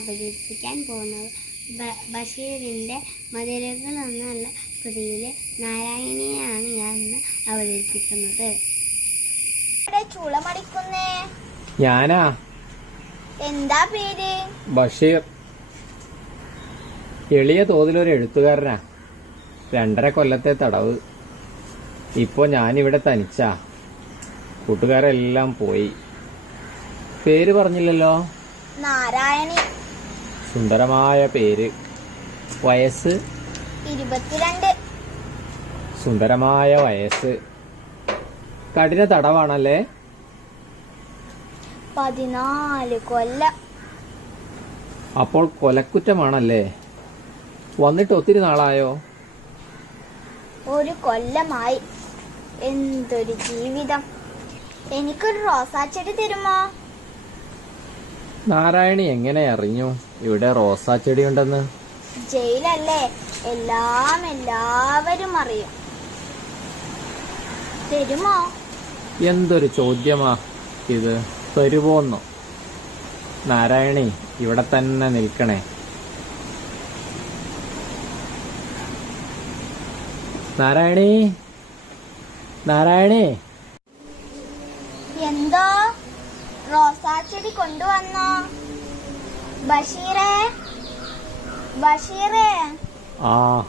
അവതരിപ്പിക്കാൻ പോകുന്നത്. ബ- ബഷീറിന്റെ മതിലുകൾ എന്നുള്ള കൃതിയിലെ നാരായണിയാണ് ഞാൻ ഇന്ന് അവതരിപ്പിക്കുന്നത്. ചുളമടിക്കുന്നേ? ഞാനാ? എന്താ പേര്? ബഷീർ. എളിയ തോതിലൊരു എഴുത്തുകാരനാ. രണ്ടര കൊല്ലത്തെ തടവ്. ഇപ്പോ ഞാനിവിടെ തനിച്ചാ. കൂട്ടുകാരെല്ലാം പോയി. പേര് പറഞ്ഞില്ലല്ലോ? നാരായണി. സുന്ദരമായ പേര്. വയസ്സ്? ഇരുപത്തിരണ്ട്. സുന്ദരമായ വയസ്സ്. കഠിന തടവാണല്ലേ? പതിനാല് കൊല്ലം. അപ്പോൾ കൊലക്കുറ്റമാണല്ലേ? വന്നിട്ട് ഒത്തിരി നാളായോ? ഒരു കൊല്ലമായി. എന്തൊരു ജീവിതം. എനിക്കൊരു റോസാച്ചെടി തരുമോ? നാരായണി എങ്ങനെ അറിഞ്ഞു? ഇവിടെ റോസാ ചെടി ഉണ്ടെന്ന് ജയിലല്ലേ? എല്ലാം എല്ലാവരും അറിയും. തരുമോ? എന്തൊരു ചോദ്യമാ ഇത്. തരുമോന്നോ നാരായണി ഇവിടെ തന്നെ നിൽക്കണേ. നാരായണി? നാരായണി? എന്തോ? റോസാച്ചെടി കൊണ്ടുവന്നോ? ബഷീറേ ബഷീറേ. ആ.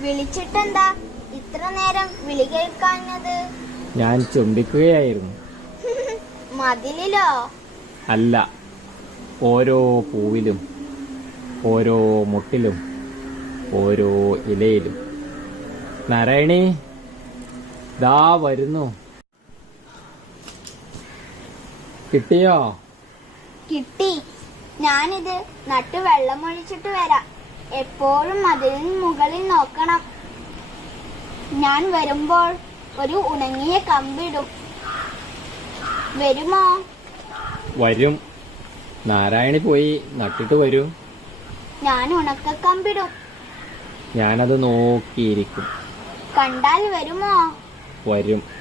വിളിച്ചിട്ടെന്താ ഇത്ര നേരം വിളി കേൾക്കാഞ്ഞത്? ഞാൻ ചുംബിക്കുകയായിരുന്നു. മതിലിലോ? അല്ല ഓരോ പൂവിലും ഓരോ മുട്ടിലും ഓരോ ഇലയിലും. നാരായണി ദാ വരുന്നു. കിട്ടിയോ? കിട്ടി. ഞാനിത് നട്ടു വെള്ളമൊഴിച്ചിട്ട് വരാം. എപ്പോഴും അതിന് മുകളിൽ നോക്കണം. ഞാൻ വരുമ്പോൾ ഒരു ഉണങ്ങിയ കമ്പിടും. വരുമോ? വരും. നാരായണി പോയി നട്ടിട്ട് വരൂ. ഞാൻ ഉണക്ക കമ്പിടും ഞാനത് നോക്കിയിരിക്കും. കണ്ടാൽ വരുമോ? വരും.